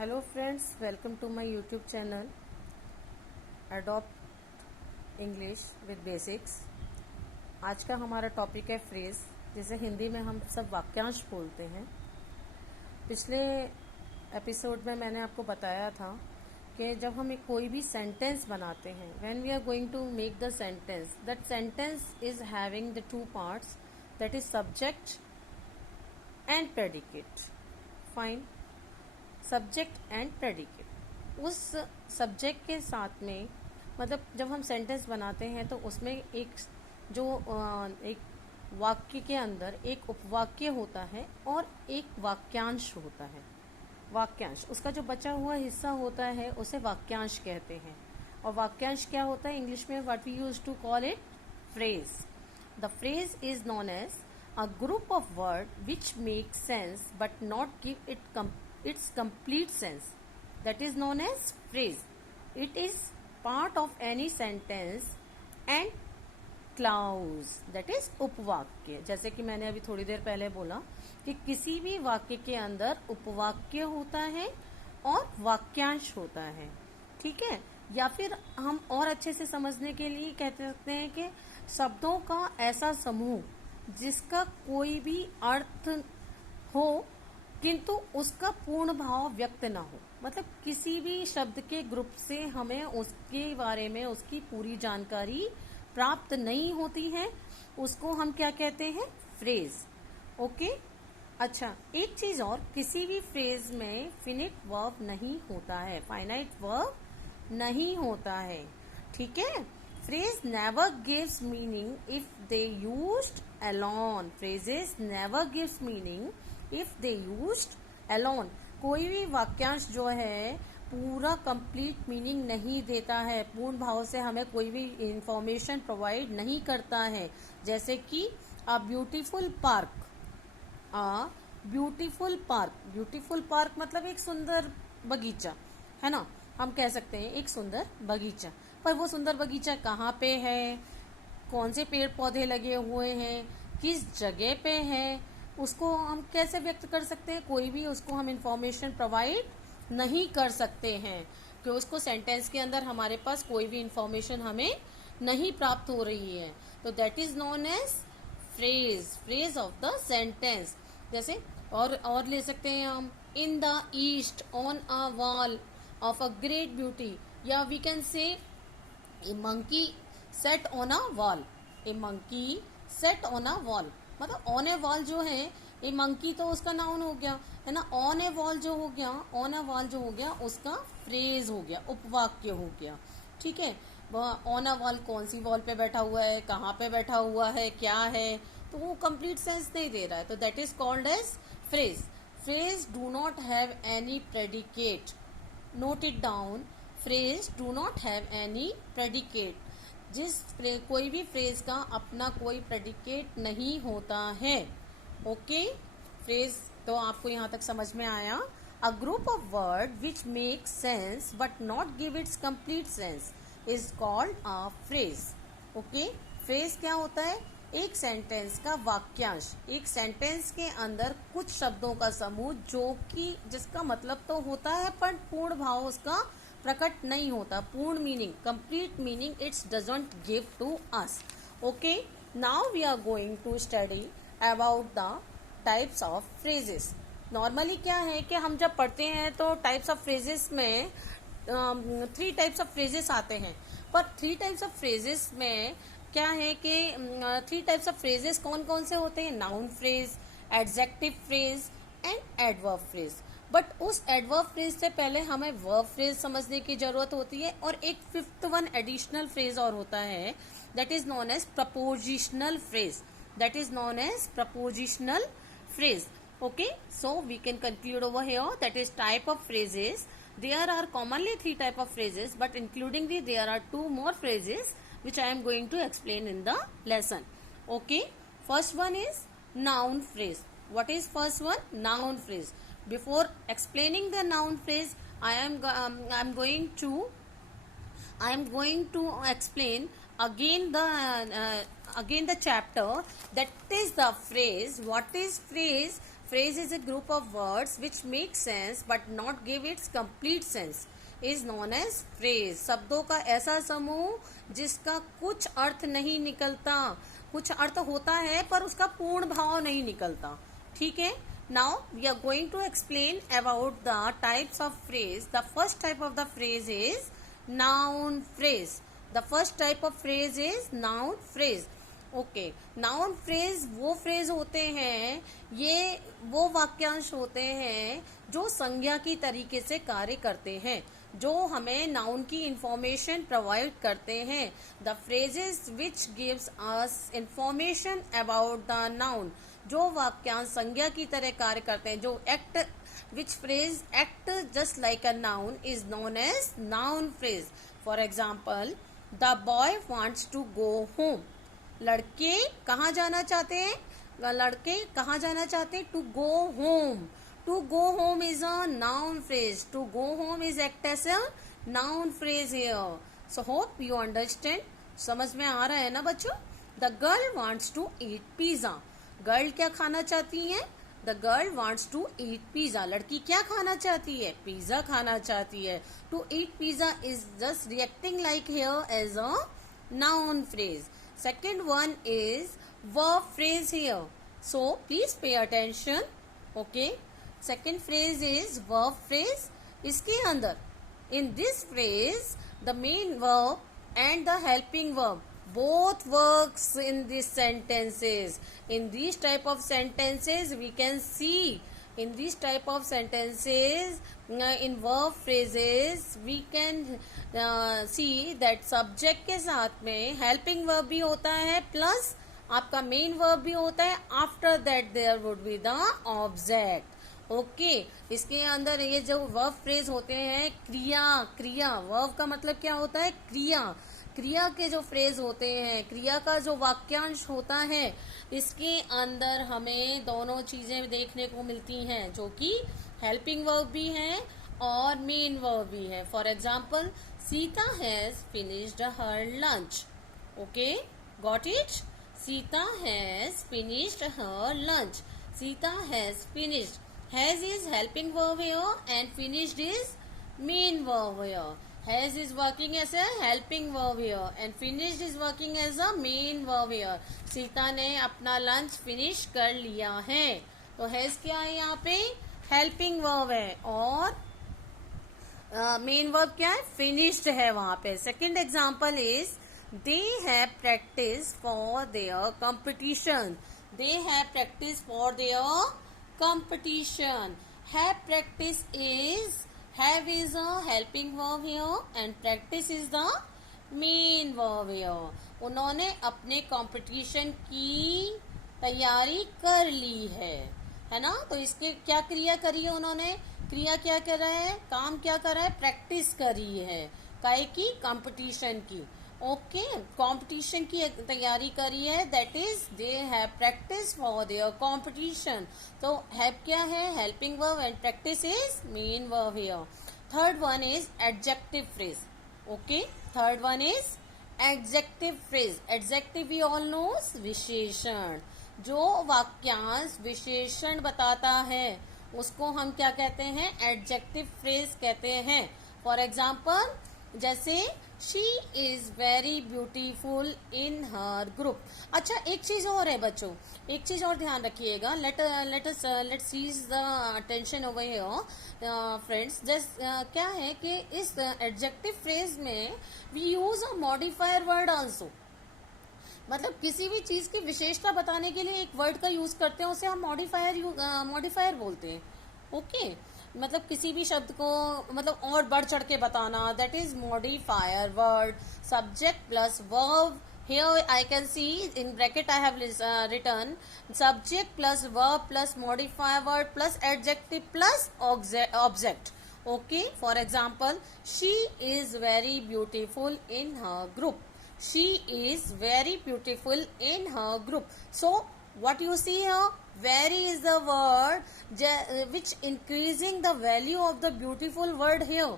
Hello friends, welcome to my YouTube channel adopt English with basics. आज का हमारा topic है फ्रेज, जिसे हिंदी में हम सब वाक्यांश बोलते हैं। पिछले एपिसोड में मैंने आपको बताया था कि जब हम कोई भी सेंटेंस बनाते हैं, when we are going to make the sentence, that sentence is having the two parts, that is subject and predicate. Fine, subject and predicate. उस सब्जेक्ट के साथ में, मतलब जब हम सेंटेंस बनाते हैं तो उसमें एक वाक्य के अंदर एक उपवाक्य होता है और एक वाक्यांश होता है। वाक्यांश, उसका जो बचा हुआ हिस्सा होता है उसे वाक्यांश कहते हैं। और वाक्यांश क्या होता है इंग्लिश में? What we use to call it phrase. The phrase is known as a group of words which make sense but not give its complete sense. That is known as phrase. It is part of any sentence and clause, that is उपवाक्य। जैसे कि मैंने अभी थोड़ी देर पहले बोला कि किसी भी वाक्य के अंदर उपवाक्य होता है और वाक्यांश होता है, ठीक है। या फिर हम और अच्छे से समझने के लिए कह सकते हैं कि शब्दों का ऐसा समूह जिसका कोई भी अर्थ हो किंतु उसका पूर्ण भाव व्यक्त ना हो। मतलब किसी भी शब्द के ग्रुप से हमें उसके बारे में उसकी पूरी जानकारी प्राप्त नहीं होती है, उसको हम क्या कहते हैं? फ्रेज। ओके, अच्छा, एक चीज और, किसी भी फ्रेज में फिनिट वर्ब नहीं होता है, फाइनाइट वर्ब नहीं होता है, ठीक है। Phrase never gives meaning if they used alone. Phrases never gives meaning if they used alone. कोई भी वाक्यांश जो है पूरा कंप्लीट मीनिंग नहीं देता है, पूर्ण भाव से हमें कोई भी इंफॉर्मेशन प्रोवाइड नहीं करता है। जैसे कि a beautiful park, beautiful park मतलब एक सुंदर बगीचा, है ना। हम कह सकते हैं एक सुंदर बगीचा, पर वो सुंदर बगीचा कहाँ पे है, कौन से पेड़ पौधे लगे हुए हैं, किस जगह पे है, उसको हम कैसे व्यक्त कर सकते हैं? कोई भी उसको हम इंफॉर्मेशन प्रोवाइड नहीं कर सकते हैं, कि उसको सेंटेंस के अंदर हमारे पास कोई भी इंफॉर्मेशन हमें नहीं प्राप्त हो रही है। तो that is known as phrase of the sentence. जैसे और ले सकते हैं हम, in the east on a wall of a great beauty, या we can say a monkey sat on a wall. A monkey sat on a wall, मतलब on a wall जो है, ए मंकी तो उसका नाउन हो गया, है ना। ऑन ए वॉल जो हो गया, ऑन अ वॉल जो हो गया, उसका फ्रेज हो गया, उपवाक्य हो गया, ठीक है। ऑन अ वॉल कौन सी वॉल पे बैठा हुआ है, कहाँ पे बैठा हुआ है, क्या है, तो वो कंप्लीट सेंस नहीं दे रहा है, तो that is called as phrase. Phrase do not have any predicate. Note it down, phrase do not have any predicate. कोई भी फ्रेज का अपना कोई प्रेडिकेट नहीं होता है। ओके, फ्रेज तो आपको यहाँ तक समझ में आया। A group of word which make sense but not give its complete sense is called a phrase. Okay, phrase क्या होता है? एक सेंटेंस का वाक्यांश, एक सेंटेंस के अंदर कुछ शब्दों का समूह जो कि जिसका मतलब तो होता है पर पूर्ण भाव उसका प्रकट नहीं होता, पूर्ण meaning, complete meaning it's doesn't give to us. Okay, now we are going to study about the types of phrases. Normally क्या है कि हम जब पढ़ते हैं तो टाइप्स ऑफ फ्रेजेस में 3 टाइप्स ऑफ फ्रेजेस आते हैं, पर 3 टाइप्स ऑफ फ्रेजेस में क्या है कि 3 टाइप्स ऑफ फ्रेजेस कौन कौन से होते हैं? Noun phrase, adjective phrase and adverb phrase. But उस एडवर्ब फ्रेज से पहले हमें वर्ब फ्रेज समझने की जरूरत होती है, और एक 5th वन एडिशनल फ्रेज और होता है, that is known as prepositional phrase. That is known as prepositional phrase. Okay, so we can conclude over here, that is type of phrases. There are commonly 3 type of phrases, but including there are 2 more phrases which I am going to explain in the lesson. Okay, first one is noun phrase. What is first one? Noun phrase. Before explaining the noun phrase, I am going to explain again the chapter, that is the phrase. What is phrase? phrase is a group of words which make sense but not give its complete sense is known as phrase. शब्दों का ऐसा समूह जिसका कुछ अर्थ नहीं निकलता, कुछ अर्थ होता है पर उसका पूर्ण भाव नहीं निकलता. ठीक है. Now we are going to explain about the types of phrase. The first type of the phrase is noun phrase. The first type of phrase is noun phrase. Okay, noun phrase वो phrase होते हैं, ये वो वाक्यांश होते हैं जो संज्ञा की तरीके से कार्य करते हैं, जो हमें नाउन की इंफॉर्मेशन प्रोवाइड करते हैं. The phrases which gives us information about the noun, जो वाक्यांश संज्ञा की तरह कार्य करते हैं, जो act which phrase act just like a noun is known as noun phrase. For example, the boy wants to go home. लड़के कहाँ जाना चाहते हैं? लड़के कहाँ जाना चाहते हैं? To go home. To go home is a noun phrase. To go home is act as a noun phrase here. So hope you understand. समझ में आ रहा है ना बच्चों? The girl wants to eat pizza. Girl क्या खाना चाहती है? The girl wants to eat pizza. लड़की क्या खाना चाहती है? पिज्जा खाना चाहती है. To eat pizza is just reacting like here as a noun phrase. Second one is verb phrase here. So please pay attention. Okay. Second phrase is verb phrase. इसके अंदर in this phrase the main verb and the helping verb both works in these sentences. In these type of sentences we can see, in these type of sentences in verb phrases we can see that subject के साथ में helping verb भी होता है plus आपका main verb भी होता है. After that there would be the object. Okay. इसके अंदर ये जो वर्ब फ्रेज होते हैं, क्रिया, क्रिया वर्ब का मतलब क्या होता है? क्रिया. क्रिया के जो फ्रेज होते हैं, क्रिया का जो वाक्यांश होता है, इसके अंदर हमें दोनों चीजें देखने को मिलती हैं, जो कि हेल्पिंग वर्ब भी है और मेन वर्ब भी है. For example, Sita has finished her lunch. Okay, got it? Sita has finished her lunch. Sita has finished. Has is helping verb here and finished is main verb here. Has is working as a helping verb here and finished is working as a main verb here. Sita ने अपना lunch finish कर लिया है. तो has क्या है यहाँ पे? हेल्पिंग वर्ब है और मेन वर्ब क्या है? फिनिश्ड है वहां पे. Second example is they have practiced for their competition. They have practiced for their competition. Have practice is, have is a helping verb here and practice is the main verb here. उन्होंने अपने competition की तैयारी कर ली है ना? तो इसके क्या क्रिया करी है उन्होंने? क्रिया क्या कर रहा है? काम क्या कर रहा है? प्रैक्टिस करी है. काहे की? कंपटीशन की. ओके, कंपटीशन की तैयारी करी है. That is they have practice for their competition. तो हैव क्या है? Helping verb and practice is main verb here. Third one is adjective phrase. Okay, third one is adjective phrase. Adjective we all knows, विशेषण. जो वाक्यांश विशेषण बताता है उसको हम क्या कहते हैं? एडजेक्टिव फ्रेज कहते हैं. फॉर एग्जाम्पल, जैसे she is very beautiful in her group. अच्छा, एक चीज और है बच्चों, एक चीज और ध्यान रखिएगा. Let seize the attention over here friends. क्या है कि इस एडजेक्टिव फ्रेज में we use a modifier word also. मतलब किसी भी चीज की विशेषता बताने के लिए एक वर्ड का यूज करते हैं, उसे हम मॉडिफायर बोलते हैं. ओके, मतलब किसी भी शब्द को मतलब और बढ़ चढ़ के बताना, that is modifier word. Subject plus verb. Here I can see in bracket I have written subject plus verb plus modifier word plus adjective plus object. Okay, for example, she is very beautiful in her group. She is very beautiful in her group. So what you see here? Very is the word which increasing the value of the beautiful word here.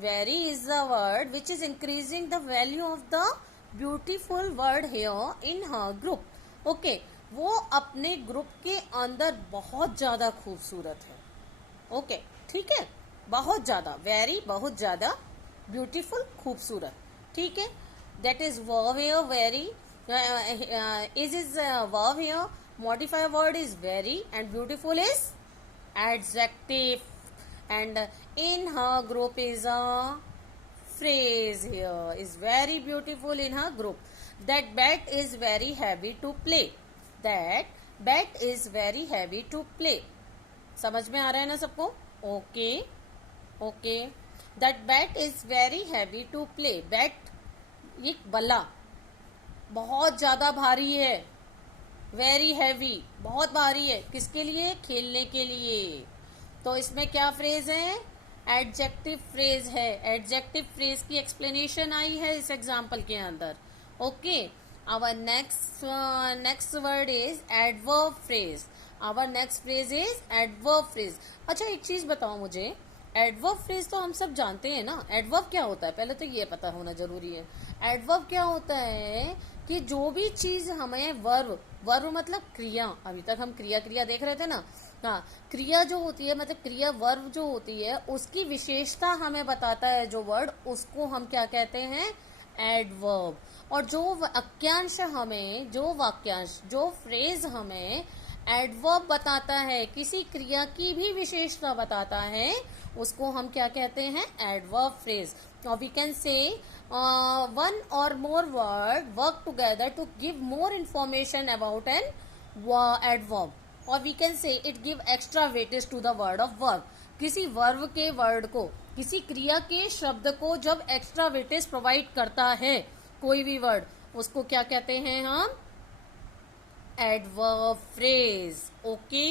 Very is the word which is increasing the value of the beautiful word here in her group. Okay, वो अपने group के अंदर बहुत ज्यादा खूबसूरत है। Okay, ठीक है, बहुत ज्यादा, वेरी, बहुत ज्यादा, ब्यूटीफुल, खूबसूरत, ठीक है। That is verb here, very, is verb here, modifier word is very, and beautiful is adjective, and in her group is a phrase here, is very beautiful in her group. That bat is very heavy to play. That bat is very heavy to play. समझ में आ रहा है ना सबको? Okay, okay. That bat is very heavy to play. Bat, ये बल्ला बहुत ज्यादा भारी है, वेरी हैवी, बहुत भारी है, किसके लिए? खेलने के लिए। तो इसमें क्या फ्रेज है? एडजेक्टिव फ्रेज है। एडजेक्टिव फ्रेज की एक्सप्लेनेशन आई है इस एग्जाम्पल के अंदर। Okay, our next word is adverb phrase. Our next phrase is adverb phrase. अच्छा, एक चीज बताओ मुझे, एडवर्ब फ्रेज तो हम सब जानते हैं ना, एडवर्ब क्या होता है? पहले तो ये पता होना जरूरी है। एडवर्ब क्या होता है कि जो भी चीज हमें वर्ब, वर्ब मतलब क्रिया, अभी तक हम क्रिया क्रिया देख रहे थे ना, हाँ, क्रिया जो होती है मतलब क्रिया वर्ब जो होती है उसकी विशेषता हमें बताता है जो वर्ड, उसको हम क्या कहते हैं? एडवर्ब। और जो वाक्यांश हमें, जो वाक्यांश, जो फ्रेज हमें एडवर्ब बताता है, किसी क्रिया की भी विशेषता बताता है, उसको हम क्या कहते हैं? Adverb phrase. और we can say one or more word work together to give more information about an adverb, or we can say it give extra weightage to the word of verb. किसी verb के word को, किसी क्रिया के शब्द को जब extra weightage provide करता है कोई भी वर्ड, उसको क्या कहते हैं हम? Adverb phrase. Okay,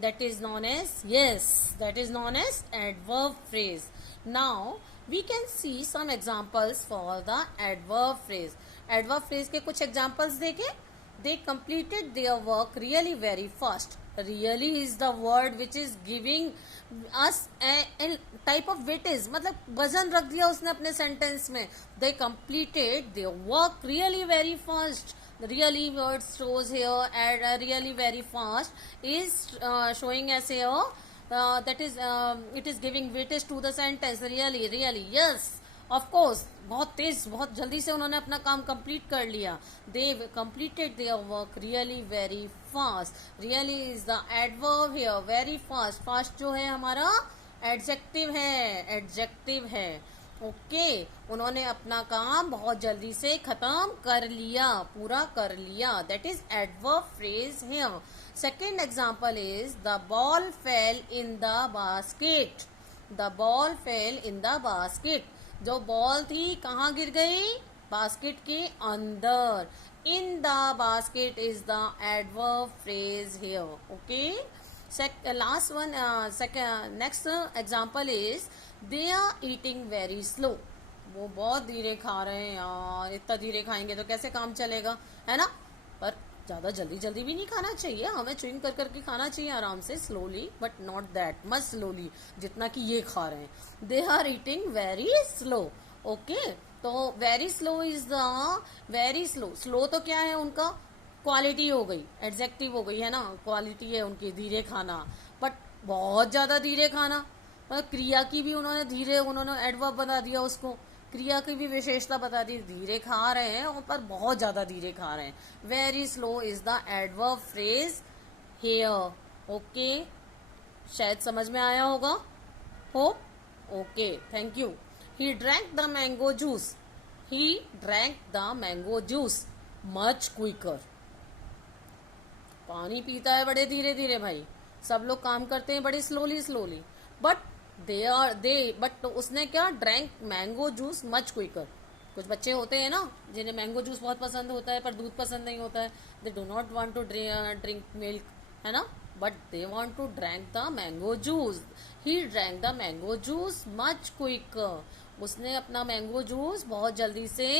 that is known as, yes, that is known as adverb phrase. Now we can see some examples for the adverb phrase. Adverb phrase के कुछ examples देखें। They completed their work really very fast. Really is the word which is giving us a type of weightage, मतलब वजन रख दिया उसने अपने sentence में। They completed their work really very fast. The really word shows here, and really very fast is showing as here, that is it is giving weightage to the sentence. Really, really, yes, of course, बहुत तेज, बहुत जल्दी से उन्होंने अपना काम complete कर लिया। They completed their work really very fast. Really is the adverb here, very fast. Fast जो है हमारा एडजेक्टिव है, एडजेक्टिव है। ओके, उन्होंने अपना काम बहुत जल्दी से खत्म कर लिया, पूरा कर लिया। That is adverb phrase here. Second example is the ball fell in the basket. The ball fell in the basket. जो बॉल थी कहाँ गिर गई? बास्केट के अंदर। In the basket is the adverb phrase here. Okay, last one, next example is they are eating very slow. वो बहुत धीरे खा रहे हैं यार, इतना धीरे खाएंगे तो कैसे काम चलेगा, है ना? पर ज्यादा जल्दी जल्दी भी नहीं खाना चाहिए, हमें च्युइंग कर करके खाना चाहिए आराम से, slowly, but not that much slowly जितना कि ये खा रहे हैं। They are eating very slow. Okay, तो very slow is the, very slow, slow तो क्या है उनका? क्वालिटी हो गई, एडजेक्टिव हो गई, है ना? क्वालिटी है उनकी धीरे खाना, बट बहुत ज्यादा धीरे खाना, मतलब क्रिया की भी उन्होंने धीरे, उन्होंने एडवर्ब बता दिया उसको, क्रिया की भी विशेषता बता दी, धीरे खा रहे हैं और पर बहुत ज्यादा धीरे खा रहे हैं। Very slow is the adverb phrase here. Okay, शायद समझ में आया होगा, hope. Okay, thank you. He drank the mango juice. He drank the mango juice much quicker. पानी पीता है बड़े धीरे धीरे भाई, सब लोग काम करते हैं बड़े स्लोली स्लोली, बट बट उसने क्या? Drank mango juice much quicker. कुछ बच्चे होते हैं ना जिन्हें मैंगो जूस बहुत पसंद होता है पर दूध पसंद नहीं होता है, they do not want to drink milk, है ना, but they want to drank the mango juice. He drank the mango juice much quicker. उसने अपना मैंगो जूस बहुत जल्दी से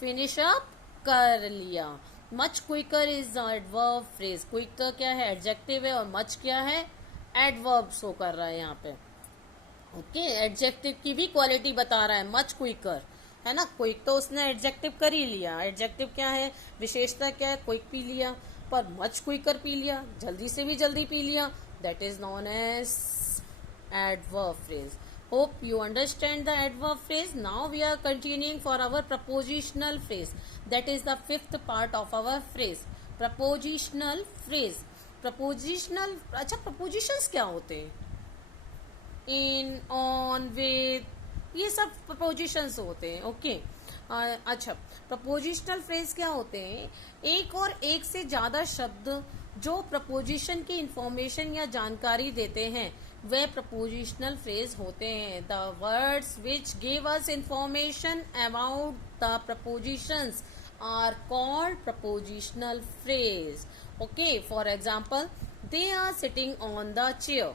फिनिश अप कर लिया। Much quicker is the adverb phrase. Quicker क्या है? एडजेक्टिव है, और मच क्या है? एडवर्ब शो कर रहा है यहाँ पे। ओके, एडजेक्टिव की भी क्वालिटी बता रहा है, मच क्विकर, है ना? क्विक तो उसने एडजेक्टिव कर ही लिया। एडजेक्टिव क्या है? विशेषता क्या है? क्विक पी लिया। पर मच क्विकर पी लिया, जल्दी से भी जल्दी पी लिया, that is known as adverb phrase. Hope you understand the adverb phrase. Now we are continuing for our prepositional phrase. That is the fifth part of our phrase. Prepositional phrase. Prepositional, अच्छा prepositions क्या होते हैं? In, on, with, ये सब prepositions होते हैं. Okay अच्छा, prepositional phrase क्या होते हैं? एक और एक से ज्यादा शब्द जो प्रपोजिशन की इंफॉर्मेशन या जानकारी देते हैं वे प्रपोजिशनल फ्रेज होते हैं. The words which give us information about the prepositions are called prepositional phrase. Okay, for example, they are sitting on the chair.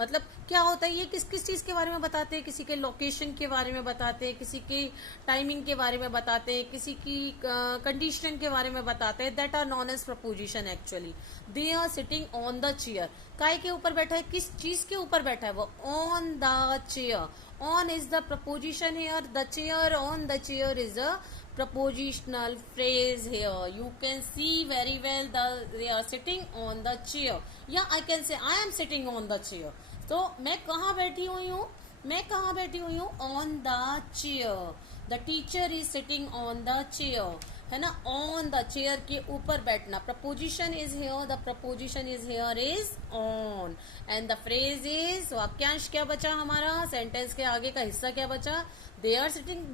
मतलब क्या होता है? ये किस किस चीज के बारे में बताते हैं? किसी के लोकेशन के बारे में बताते हैं, किसी की टाइमिंग के बारे में बताते हैं, किसी की कंडीशन के बारे में बताते हैं. That are known as preposition. Actually they are sitting on the chair. काय के ऊपर बैठा है? किस चीज के ऊपर बैठा है वो? On the chair. On is the preposition here. The chair, on the chair is a prepositional phrase here. You can see very well they are sitting on the chair. Yeah, I can say I am sitting on the chair. तो मैं कहाँ बैठी हुई हूँ? मैं कहाँ बैठी हुई हूँ? On the chair. The teacher is sitting on the chair, है ना? ऑन द चेयर के ऊपर बैठना. Preposition is here. The preposition is here is on. And the phrase is, वाक्यांश क्या बचा हमारा? सेंटेंस के आगे का हिस्सा क्या बचा? They are sitting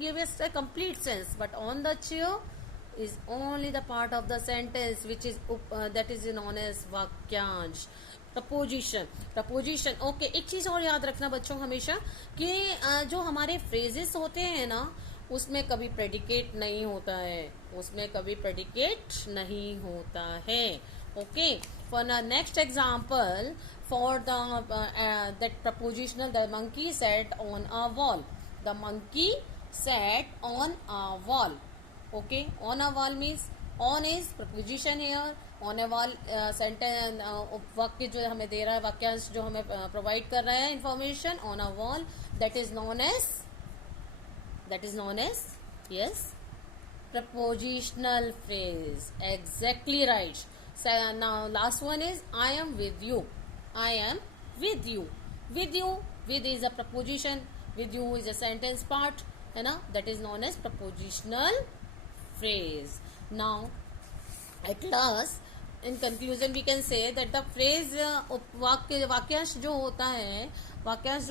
give us a complete sense, but on the chair is only the part of the sentence which is that is known as वाक्यांश. प्रपोजिशन. ओके, एक चीज और याद रखना बच्चों हमेशा कि जो हमारे फ्रेजेस होते हैं ना, उसमें कभी प्रेडिकेट नहीं होता है. उसमें कभी प्रेडिकेट नहीं होता है. Okay, for the next example, for the that prepositional, the monkey sat on a wall. The monkey sat on a wall. Okay, on a wall means on is preposition here. On a wall sentence वाक्य जो हमें दे रहा है, वाक्यांश जो हमें provide कर रहा है information. on a wall, that is known as yes, prepositional phrase. Exactly right. So now last one is I am with you. I am with you. With you, with is a preposition. With you is a sentence part, है ना? That is known as prepositional phrase. Now, at last, in conclusion, we can say that the phrase वाक्यांश जो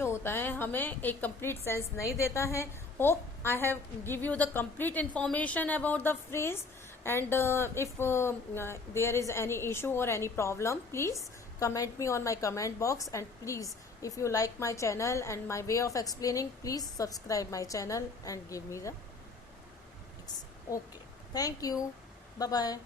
होता है हमें एक complete sense नहीं देता है. Hope I have give you the complete information about the phrase. And if there is any issue or any problem, please comment me on my comment box. And please, if you like my channel and my way of explaining, please subscribe my channel and give me the okay. Thank you. Bye bye.